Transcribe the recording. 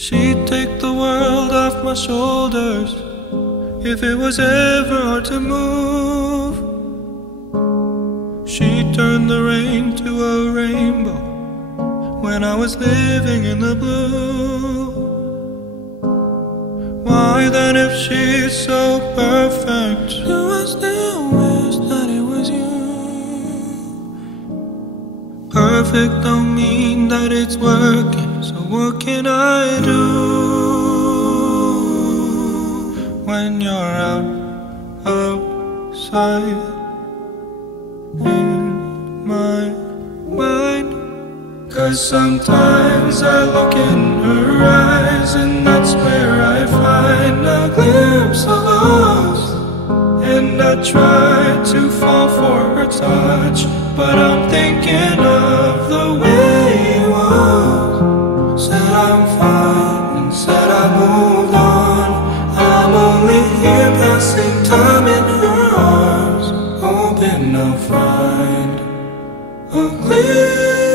She'd take the world off my shoulders if it was ever hard to move. She'd turn the rain to a rainbow when I was living in the blue. Why then, if she's so perfect, do I still wish that it was you? Perfect don't mean that it's working, so what can I do when you're outside in my mind? 'Cause sometimes I look in her eyes, and that's where I find a glimpse of us. And I try to fall for her touch, but I'm thinking of the way it was. Said I'm fine and said I moved on. I'm only here passing time in her arms, hoping I'll find a glimpse